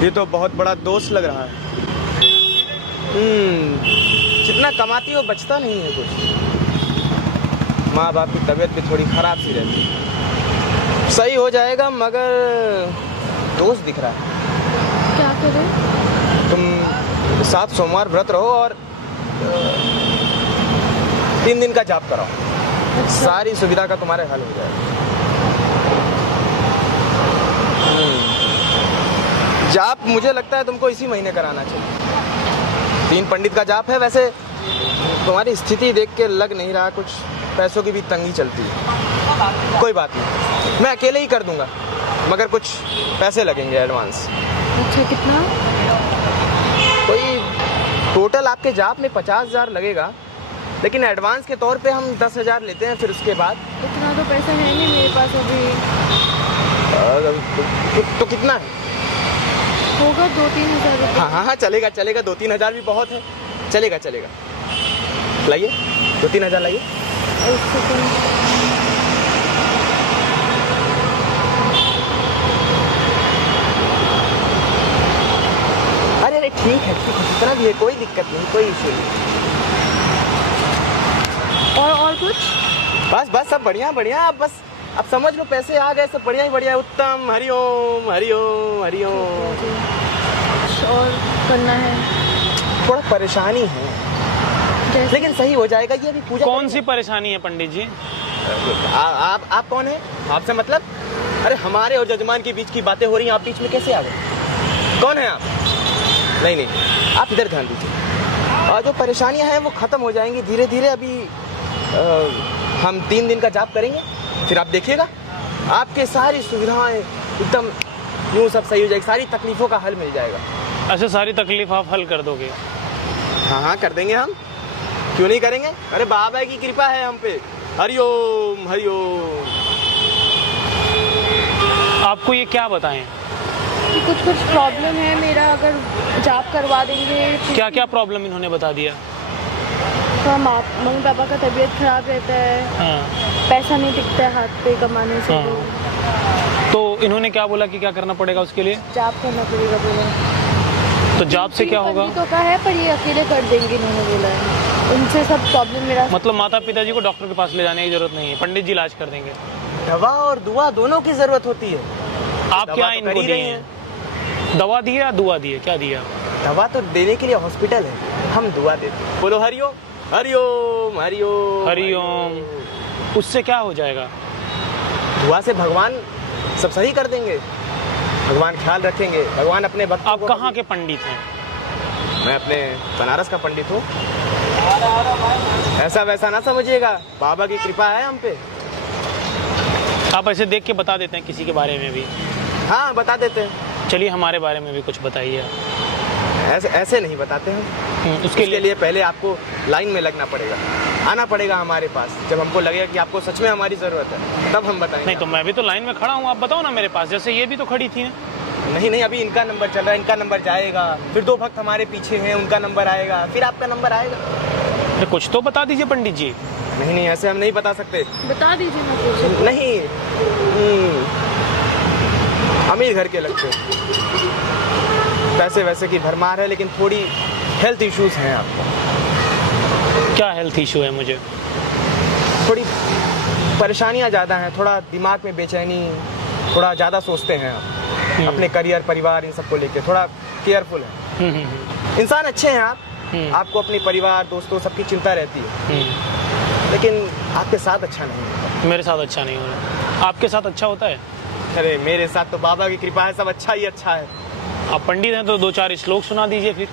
ये तो बहुत बड़ा दोस्त लग रहा है। जितना कमाती हो बचता नहीं है कुछ। माँ बाप की तबीयत भी थोड़ी ख़राब सी रहती है। सही हो जाएगा मगर दोस्त दिख रहा है। क्या करें? तुम 7 सोमवार व्रत रहो और 3 दिन का जाप कराओ। अच्छा। सारी सुविधा का तुम्हारे हल हो जाएगा। जाप मुझे लगता है तुमको इसी महीने कराना चाहिए। 3 पंडित का जाप है। वैसे तुम्हारी स्थिति देख के लग नहीं रहा, कुछ पैसों की भी तंगी चलती है। कोई बात नहीं, मैं अकेले ही कर दूंगा मगर कुछ पैसे लगेंगे एडवांस। अच्छा, कितना? कोई टोटल आपके जाप में 50,000 लगेगा, लेकिन एडवांस के तौर पे हम 10,000 लेते हैं। फिर उसके बाद इतना तो पैसा है नहीं मेरे पास अभी। तो कितना है? होगा 2-3 हज़ार रुपये। हाँ, चलेगा 2-3 हज़ार भी बहुत है। चलेगा लाइए 2-3 हज़ार लाइए। एक सेकंड। अरे ठीक है जितना भी है, कोई दिक्कत नहीं, कोई इशू नहीं। और कुछ? बस सब बढ़िया। आप बस अब समझ लो पैसे आ गए, सब बढ़िया ही बढ़िया। उत्तम। हरिओम हरिओम हरिओम। और करना है? थोड़ा परेशानी है जैसे? लेकिन सही हो जाएगा। ये अभी पूजा कौन सी परेशानी है पंडित जी? आप कौन है? आपसे मतलब? अरे हमारे और जजमान के बीच की बातें हो रही हैं, आप बीच में कैसे आ गए? कौन है आप? नहीं, आप इधर ध्यान दीजिए। और जो परेशानियां हैं वो खत्म हो जाएंगी धीरे धीरे। अभी हम 3 दिन का जाप करेंगे, फिर आप देखिएगा आपके सारी सुविधाएं एकदम यूँ सब सही हो जाएगी। सारी तकलीफों का हल मिल जाएगा। अच्छा, सारी तकलीफ आप हल कर दोगे? हाँ कर देंगे हम, क्यों नहीं करेंगे। अरे बाबा की कृपा है हम पे। हरिओम हरिओम। आपको ये क्या बताएं? कि कुछ प्रॉब्लम है मेरा, अगर जाप करवा देंगे। क्या प्रॉब्लम इन्होंने बता दिया? तो मम्मी पापा का तबीयत खराब रहता है। हाँ। पैसा नहीं टिकता है हाथ पे कमाने से। हाँ। तो इन्होंने क्या बोला कि क्या करना पड़ेगा उसके लिए? जाप करना पड़ेगा बोला। तो जाप से क्या होगा? पंडितों का है पर ये अकेले कर देंगे इन्होंने बोला है। उनसे सब प्रॉब्लम मेरा। मतलब माता पिता जी को डॉक्टर के पास ले जाने की जरूरत नहीं है, पंडित जी इलाज कर देंगे। दवा और दुआ दोनों की जरूरत होती है। आप क्या इनको दिए हैं? दवा दिए या दुआ दिए? क्या दिया? दवा तो देने के लिए हॉस्पिटल है, हम दुआ देते हैं। बोलो हरिओम हरिओम हरिओम हरिओम। उससे क्या हो जाएगा? दुआ से भगवान सब सही कर देंगे। भगवान ख्याल रखेंगे। भगवान अपने भक्तों आप कहाँ के पंडित हैं? मैं अपने बनारस का पंडित हूँ। ऐसा वैसा ना समझिएगा, बाबा की कृपा है हम पे। आप ऐसे देख के बता देते हैं किसी के बारे में भी? हाँ बता देते हैं। चलिए हमारे बारे में भी कुछ बताइए। ऐसे नहीं बताते हम। उसके लिए पहले आपको लाइन में लगना पड़ेगा, आना पड़ेगा हमारे पास। जब हमको लगेगा कि आपको सच में हमारी ज़रूरत है तब हम बताएंगे। नहीं तो मैं भी तो लाइन में खड़ा हूँ, आप बताओ ना मेरे पास। जैसे ये भी तो खड़ी थी ना। नहीं, अभी इनका नंबर चल रहा है, इनका नंबर जाएगा, फिर 2 भक्त हमारे पीछे हैं, उनका नंबर आएगा, फिर आपका नंबर आएगा। तो कुछ तो बता दीजिए पंडित जी। नहीं, ऐसे हम नहीं बता सकते। बता दीजिए ना कुछ। नहीं, अमीर घर के लगते, पैसे वैसे की भरमार है, लेकिन थोड़ी हेल्थ इश्यूज हैं आपको। क्या हेल्थ इशू है मुझे? थोड़ी परेशानियां ज़्यादा हैं, थोड़ा दिमाग में बेचैनी, थोड़ा ज़्यादा सोचते हैं आप अपने करियर परिवार इन सबको लेके, थोड़ा केयरफुल है। इंसान अच्छे हैं आप, आपको अपने परिवार दोस्तों सबकी चिंता रहती है, लेकिन आपके साथ अच्छा नहीं है। मेरे साथ अच्छा नहीं हो रहा, आपके साथ अच्छा होता है? अरे मेरे साथ तो बाबा की कृपा है, सब अच्छा ही अच्छा है। आप पंडित हैं तो 2-4 श्लोक सुना दीजिए फिर।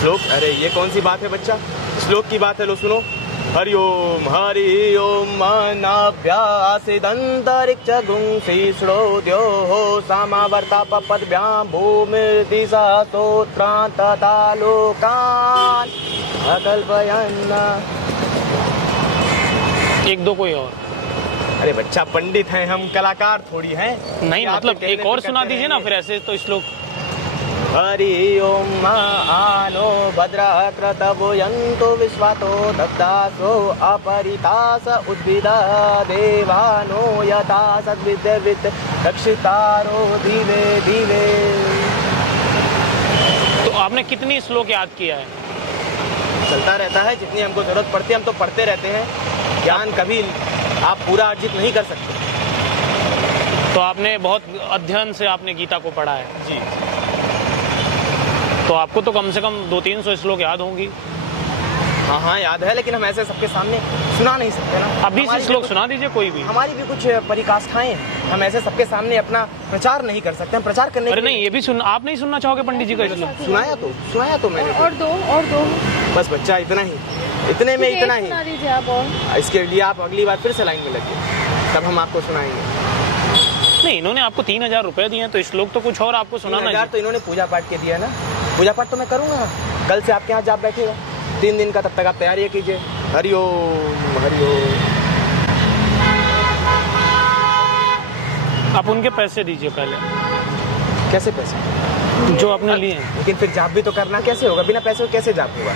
श्लोक? अरे ये कौन सी बात है बच्चा, श्लोक की बात है, लो सुनो। हरिओम हरिओम मनाभ्यासिदंतरिक्ष गुंसीष्णोद्यो समावर्तापपद्भ्यां भूमिर्दिशा स्तोत्रान्ततालोकान् अकल्पयन्। 1-2 कोई और? अरे बच्चा पंडित हैं हम, कलाकार थोड़ी हैं। नहीं मतलब एक और सुना दीजिए ना फिर, ऐसे तो श्लोक। हरि ओम आनो भद्राक्रतवो यन्तु विश्वातो दत्तासो अपरितास उद्भिदा देवानो यथा सद्विद्यवित् रक्षितारो दिवे दिवे। तो आपने कितनी श्लोक याद किया है? चलता रहता है, जितनी हमको जरूरत पड़ती है हम तो पढ़ते रहते हैं। ज्ञान कभी आप पूरा अर्जित नहीं कर सकते। तो आपने बहुत अध्ययन से आपने गीता को पढ़ा है जी। तो आपको तो कम से कम 200-300 श्लोक याद होंगी। हाँ हाँ याद है, लेकिन हम ऐसे सबके सामने सुना नहीं सकते ना। अब 20 श्लोक सुना दीजिए कोई भी। हमारी भी कुछ परिकाष्ठाएं हैं, हम ऐसे सबके सामने अपना प्रचार नहीं कर सकते। हम प्रचार करने अरे नहीं, ये भी सुन, आप नहीं सुनना चाहोगे पंडित जी का श्लोक? सुनाया तो मैंने। और दो बस बच्चा इतना ही, इतने में इतना ही। सुना दीजिए आप। और इसके लिए आप अगली बार फिर से लाइन में लगिए, तब हम आपको सुनाएंगे। नहीं, इन्होंने आपको 3000 रुपए दिए हैं, तो श्लोक तो कुछ और आपको सुनाना 3000 है। तो इन्होंने पूजा पाठ के दिया है ना। पूजा पाठ तो मैं करूँगा, कल से आपके यहाँ जाप बैठेगा 3 दिन का, तब तक आप तैयारी कीजिए। हरि ओम हरि ओम। आप उनके पैसे दीजिए पहले, कैसे पैसे? जो आपने लिए हैं। लेकिन फिर जाप भी तो करना, कैसे होगा? बिना पैसे को कैसे जाप होगा?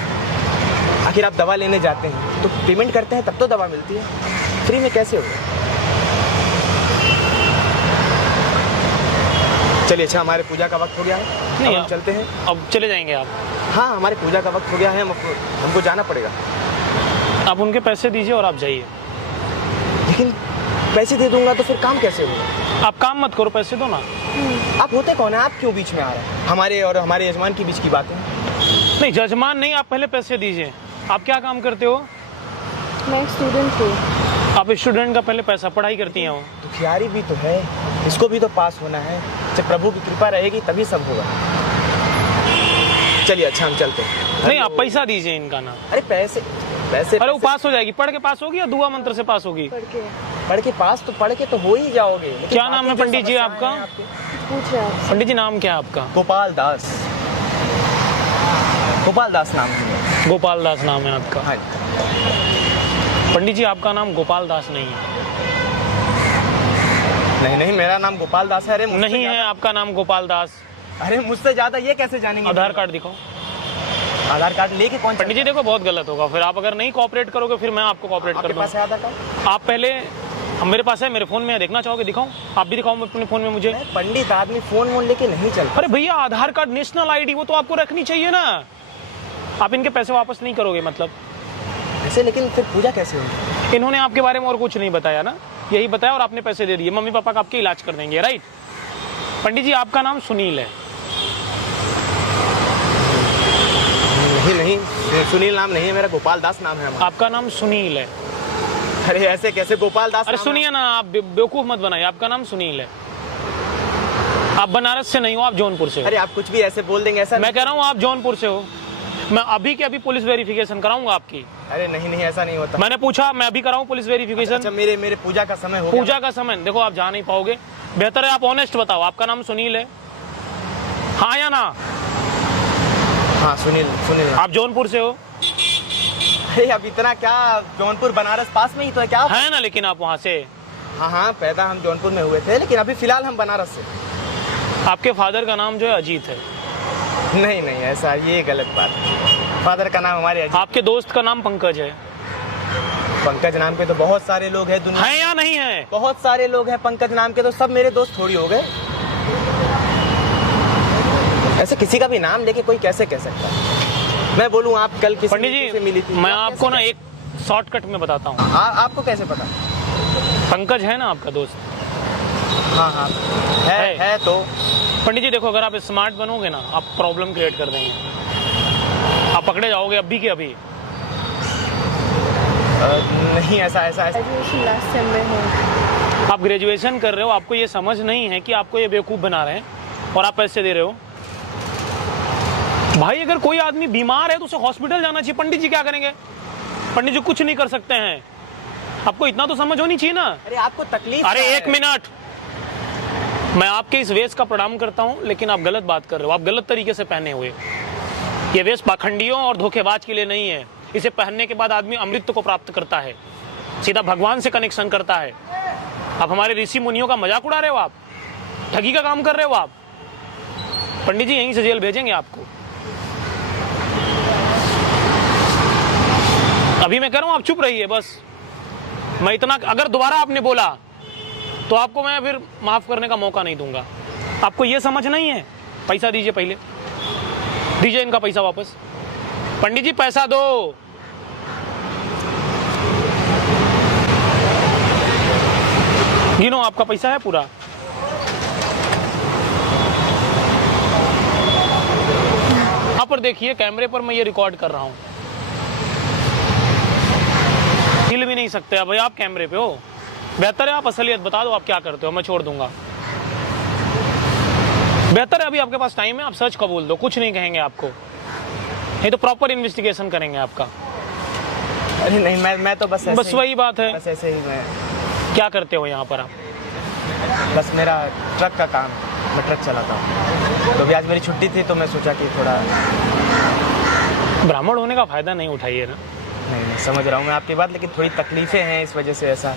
आखिर आप दवा लेने जाते हैं तो पेमेंट करते हैं, तब तो दवा मिलती है, फ्री में कैसे होगा? चलिए अच्छा, हमारे पूजा का वक्त हो गया है, नहीं, अब हम चलते हैं। अब चले जाएंगे आप? हाँ, हमारे पूजा का वक्त हो गया है, हमको जाना पड़ेगा। आप उनके पैसे दीजिए और आप जाइए। लेकिन पैसे दे दूंगा तो फिर काम कैसे होगा? आप काम मत करो, पैसे दो ना। आप होते कौन है? आप क्यों बीच में आ रहे हैं? हमारे और हमारे यजमान के बीच की बात है। नहीं, जजमान नहीं, आप पहले पैसे दीजिए। आप क्या काम करते हो? मैं स्टूडेंट हूँ। आप स्टूडेंट का पहले पैसा, पढ़ाई करती हैं वो। दुखियारी भी तो है, इसको भी तो पास होना है। जब प्रभु की कृपा रहेगी तभी सब होगा। चलिए अच्छा, हम चलते हैं। नहीं, आप पैसा दीजिए इनका ना। अरे पैसे पैसे अरे वो पास हो जाएगी, पढ़ के पास होगी या दुआ मंत्र से पास होगी? पढ़ के पास तो पढ़ के तो हो ही जाओगे। लेकिन क्या नाम है बाकी जो पंडित जी समस्याएं आपका? हैं आपके। पूछ रहे हैं। पंडित जी नाम क्या है आपका? गोपाल दास। गोपाल दास नाम है। गोपाल दास नाम है आपका? हाँ। पंडित जी आपका नाम गोपाल दास नहीं है। नहीं नहीं, मेरा नाम गोपाल दास है। अरे नहीं है आपका नाम गोपाल दास। अरे मुझसे ज्यादा ये कैसे जानेंगे? आधार कार्ड दिखाओ। आधार कार्ड लेके कौन? पंडित जी देखो, बहुत गलत होगा फिर। आप अगर नहीं कोऑपरेट करोगे फिर मैं आपको कोऑपरेट कर आपके दूंगा। पास है आधार कार्ड? आप पहले, हम मेरे पास है, मेरे फोन में है, देखना चाहोगे दिखाऊं? आप भी दिखाओ अपने फोन में मुझे। पंडित आदमी फोन वोन लेके नहीं चलता। अरे भैया, आधार कार्ड, नेशनल आईडी, वो तो आपको रखनी चाहिए ना। आप इनके पैसे वापस नहीं करोगे मतलब? ऐसे लेकिन फिर पूजा कैसे होगी? इन्होंने आपके बारे में और कुछ नहीं बताया ना, यही बताया और आपने पैसे दे दिए। मम्मी पापा का आपके इलाज कर देंगे, राइट? पंडित जी आपका नाम सुनील है? नहीं, सुनील नाम नहीं है मेरा, गोपाल दास नाम है हमारा। आपका नाम सुनील है? अरे ऐसे कैसे गोपाल दास? अरे सुनिए ना, आप बेवकूफ मत बनाइए। आपका नाम सुनील है। आप बनारस से नहीं हो, आप जौनपुर से हो। अरे आप कुछ भी ऐसे बोल देंगे, ऐसा मैं कह रहा हूँ आप जौनपुर से हो। मैं अभी के अभी पुलिस वेरिफिकेशन कराऊंगा आपकी। अरे नहीं नहीं, ऐसा नहीं होता। मैंने पूछा, मैं अभी कराऊं पुलिस वेरिफिकेशन? अच्छा, मेरे पूजा का समय हो गया। पूजा का समय देखो, आप जा नहीं पाओगे। बेहतर है आप ऑनेस्ट बताओ, आपका नाम सुनील है? हाँ या ना? हाँ, सुनील। आप जौनपुर से हो? अरे अब इतना क्या, जौनपुर बनारस पास में ही तो है क्या? है ना, लेकिन आप वहाँ से? हाँ, पैदा हम जौनपुर में हुए थे, लेकिन अभी फिलहाल हम बनारस से। आपके फादर का नाम जो है अजीत है? नहीं नहीं, ऐसा ये गलत बात है। फादर का नाम हमारे अजीत। आपके दोस्त का नाम पंकज है? पंकज नाम के तो बहुत सारे लोग हैं दुनिया है या नहीं है? बहुत सारे लोग हैं पंकज नाम के, तो सब मेरे दोस्त थोड़ी हो गए। ऐसे किसी का भी नाम लेके कोई कैसे कह सकता है? मैं बोलूं आप कल किसी पंडित से मिली जी, थी? मैं आप आपको ना कैसे एक शॉर्टकट में बताता हूँ। आपको कैसे पता? पंकज है ना आपका दोस्त? हाँ, है तो। पंडित जी देखो, अगर आप स्मार्ट बनोगे ना, आप प्रॉब्लम क्रिएट कर देंगे। आप पकड़े जाओगे अभी के अभी। नहीं, ऐसा ग्रेजुएशन लास्ट सेम में हूँ। आप ग्रेजुएशन कर रहे हो, आपको ये समझ नहीं है कि आपको ये बेवकूफ़ बना रहे हैं और आप पैसे दे रहे हो। भाई अगर कोई आदमी बीमार है तो उसे हॉस्पिटल जाना चाहिए। पंडित जी क्या करेंगे? पंडित जी कुछ नहीं कर सकते हैं। आपको इतना तो समझ होनी चाहिए ना। अरे आपको तकलीफ? अरे एक मिनट, मैं आपके इस वेश का प्रणाम करता हूं, लेकिन आप गलत बात कर रहे हो। आप गलत तरीके से पहने हुए। ये वेश पाखंडियों और धोखेबाज के लिए नहीं है। इसे पहनने के बाद आदमी अमृत को प्राप्त करता है, सीधा भगवान से कनेक्शन करता है। आप हमारे ऋषि मुनियों का मजाक उड़ा रहे हो, आप ठगी का काम कर रहे हो आप। पंडित जी यहीं से जेल भेजेंगे आपको। अभी मैं कह रहा हूँ आप चुप रहिए बस। मैं इतना, अगर दोबारा आपने बोला तो आपको मैं फिर माफ करने का मौका नहीं दूंगा। आपको ये समझ नहीं है? पैसा दीजिए, पहले दीजिए इनका पैसा वापस। पंडित जी पैसा दो। गिनो, आपका पैसा है पूरा? यहाँ पर देखिए कैमरे पर मैं ये रिकॉर्ड कर रहा हूँ। हिल भी नहीं सकते अब भाई, आप कैमरे पे हो। बेहतर है आप असलियत बता दो, आप क्या करते हो, मैं छोड़ दूंगा। बेहतर है अभी आपके पास टाइम है, आप सच कबूल दो, कुछ नहीं कहेंगे आपको, नहीं तो प्रॉपर इन्वेस्टिगेशन करेंगे आपका। अरे नहीं, मैं तो बस वही बात है। बस ऐसे ही मैं। क्या करते हो यहाँ पर आप? बस मेरा ट्रक का काम, मैं ट्रक चलाता हूँ। तो भी आज मेरी छुट्टी थी तो मैं सोचा कि थोड़ा। ब्राह्मण होने का फायदा नहीं उठाइए ना। नहीं, समझ रहा हूँ मैं आपकी बात, लेकिन थोड़ी तकलीफें हैं इस वजह से ऐसा।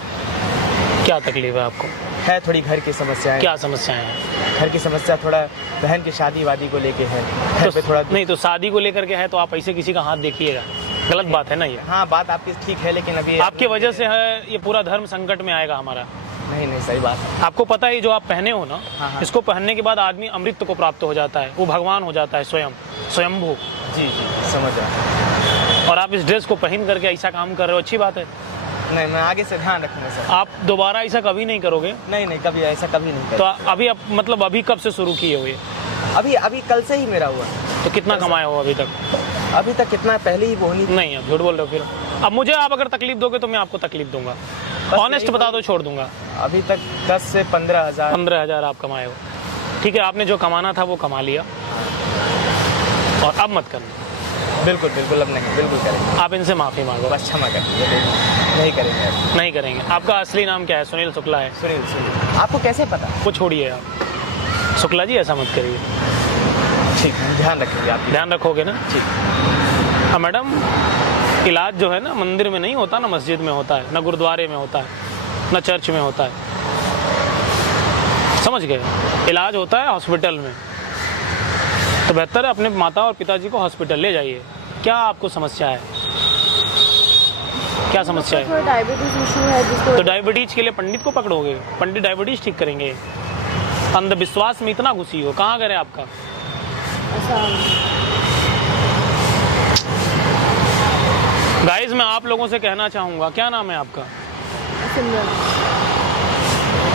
क्या तकलीफ है आपको? है थोड़ी घर की समस्याएं। क्या समस्याएं हैं? घर की समस्या थोड़ा बहन की शादी वादी को लेके है। घर पे थोड़ा नहीं, तो शादी को लेकर के है तो आप ऐसे किसी का हाथ देखिएगा, गलत बात है ना ये। हाँ, बात आपकी ठीक है, लेकिन अभी आपकी वजह से है ये पूरा धर्म संकट में आएगा हमारा। नहीं, सही बात है। आपको पता है जो आप पहने हो ना, हाँ। इसको पहनने के बाद आदमी अमृत को प्राप्त हो जाता है, वो भगवान हो जाता है स्वयंभू। जी, समझ रहा हूँ। और आप इस ड्रेस को पहन करके ऐसा काम कर रहे हो, अच्छी बात है। नहीं, मैं आगे से ध्यान रखूंगा सर। आप दोबारा ऐसा कभी नहीं करोगे? नहीं, कभी ऐसा कभी नहीं तो करें। अभी आप मतलब अभी कब से शुरू किए हुए? अभी कल से ही मेरा हुआ। तो कितना कमाए हो अभी तक? अभी तक कितना, पहले ही बोहनी। नहीं, आप झूठ बोल रहे हो फिर। अब मुझे आप अगर तकलीफ दोगे तो मैं आपको तकलीफ दूंगा। ऑनेस्ट बता दो, छोड़ दूंगा। अभी तक 10 से 15,000। 15,000 आप कमाए हो, ठीक है। आपने जो कमाना था वो कमा लिया, और अब मत करना। बिल्कुल, अब नहीं, बिल्कुल करेंगे। आप इनसे माफी मांगो, बस क्षमा कर दीजिए, नहीं करेंगे। नहीं करेंगे। आपका असली नाम क्या है? सुनील शुक्ला है। सुनील, आपको कैसे पता? वो छोड़िए आप, शुक्ला जी ऐसा मत करिए। ठीक है, ध्यान रखेंगे। आप ध्यान रखोगे ना? ठीक। हाँ मैडम, इलाज जो है ना मंदिर में नहीं होता ना, मस्जिद में होता है, ना गुरुद्वारे में होता है, ना चर्च में होता है, समझ गए? इलाज होता है हॉस्पिटल में। तो बेहतर है अपने माता और पिताजी को हॉस्पिटल ले जाइए। क्या आपको समस्या है? क्या समस्या है? डायबिटीज इशू है जिसको। तो डायबिटीज के लिए पंडित को पकड़ोगे? पंडित डायबिटीज ठीक करेंगे? अंधविश्वास में इतना घुसी हो, कहाँ करे आपका? गाइस, मैं आप लोगों से कहना चाहूंगा, क्या नाम है आपका?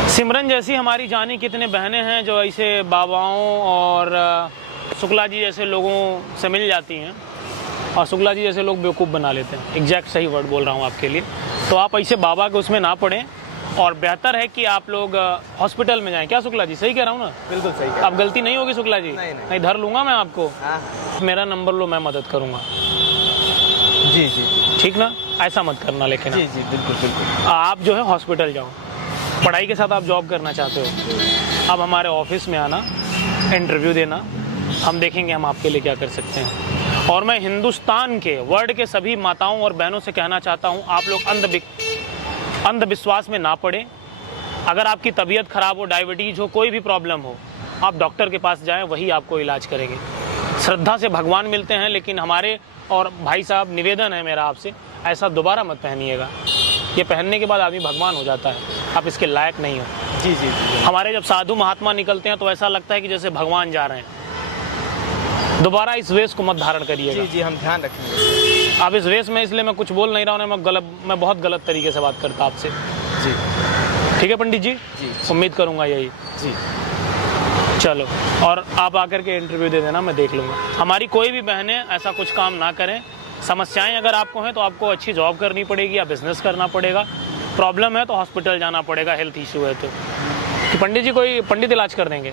सिमरन जैसी हमारी जानी कितने बहनें हैं जो ऐसे बाबाओं और शुक्ला जी जैसे लोगों से मिल जाती हैं, और शुक्ला जी जैसे लोग बेवकूफ़ बना लेते हैं। एग्जैक्ट सही वर्ड बोल रहा हूँ आपके लिए। तो आप ऐसे बाबा के उसमें ना पड़ें, और बेहतर है कि आप लोग हॉस्पिटल में जाएं। क्या शुक्ला जी, सही कह रहा हूँ ना? बिल्कुल सही। अब गलती नहीं होगी शुक्ला जी? नहीं, धर लूंगा मैं आपको। हाँ। मेरा नंबर लो, मैं मदद करूंगा। जी, ठीक ना? ऐसा मत करना लेकिन। जी, बिल्कुल। आप जो है हॉस्पिटल जाओ, पढ़ाई के साथ आप जॉब करना चाहते हो, अब हमारे ऑफिस में आना, इंटरव्यू देना, हम देखेंगे हम आपके लिए क्या कर सकते हैं। और मैं हिंदुस्तान के वर्ल्ड के सभी माताओं और बहनों से कहना चाहता हूँ, आप लोग अंधविश्वास में ना पड़े। अगर आपकी तबीयत खराब हो, डायबिटीज हो, कोई भी प्रॉब्लम हो, आप डॉक्टर के पास जाएं, वही आपको इलाज करेंगे। श्रद्धा से भगवान मिलते हैं, लेकिन हमारे और भाई साहब निवेदन है मेरा आपसे, ऐसा दोबारा मत पहनिएगा। ये पहनने के बाद आदमी भगवान हो जाता है, आप इसके लायक नहीं हो। जी। हमारे जब साधु महात्मा निकलते हैं तो ऐसा लगता है कि जैसे भगवान जा रहे हैं। दोबारा इस वेश को मत धारण करिएगा। जी, हम ध्यान रखेंगे। अब इस वेश में, इसलिए मैं कुछ बोल नहीं रहा हूँ, मैं बहुत गलत तरीके से बात करता आपसे। जी, ठीक है पंडित जी? जी। उम्मीद करूँगा यही। जी, चलो, और आप आकर के इंटरव्यू दे देना, मैं देख लूँगा। हमारी कोई भी बहनें ऐसा कुछ काम ना करें। समस्याएं अगर आपको हैं तो आपको अच्छी जॉब करनी पड़ेगी या बिजनेस करना पड़ेगा। प्रॉब्लम है तो हॉस्पिटल जाना पड़ेगा, हेल्थ इशू है तो पंडित जी कोई पंडित इलाज कर देंगे?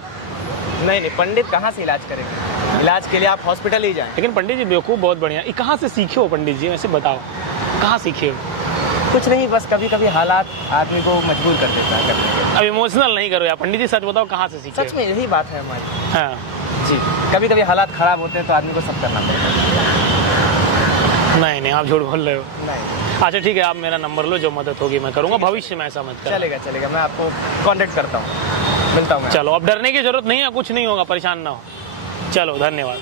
नहीं, पंडित कहाँ से इलाज करेंगे? इलाज के लिए आप हॉस्पिटल ही जाएं। लेकिन पंडित जी बेवकूफ़ बहुत बढ़िया। ये कहाँ से सीखे हो पंडित जी, वैसे बताओ, कहाँ सीखे हो? कुछ नहीं, बस कभी हालात आदमी को मजबूर कर देता है करने के। अब इमोशनल नहीं करो यार पंडित जी, सच बताओ कहाँ से सीखे? सच में यही बात है हमारी। हाँ जी, कभी हालात खराब होते हैं तो आदमी को सब करना पड़ता है। नहीं, आप झूठ बोल रहे हो। नहीं। अच्छा ठीक है, आप मेरा नंबर लो, जो मदद होगी मैं करूँगा। भविष्य में ऐसा मत करो। चलेगा, मैं आपको कांटेक्ट करता हूँ, मिलता हूँ। चलो, अब डरने की जरूरत नहीं है, कुछ नहीं होगा, परेशान ना हो। चलो धन्यवाद।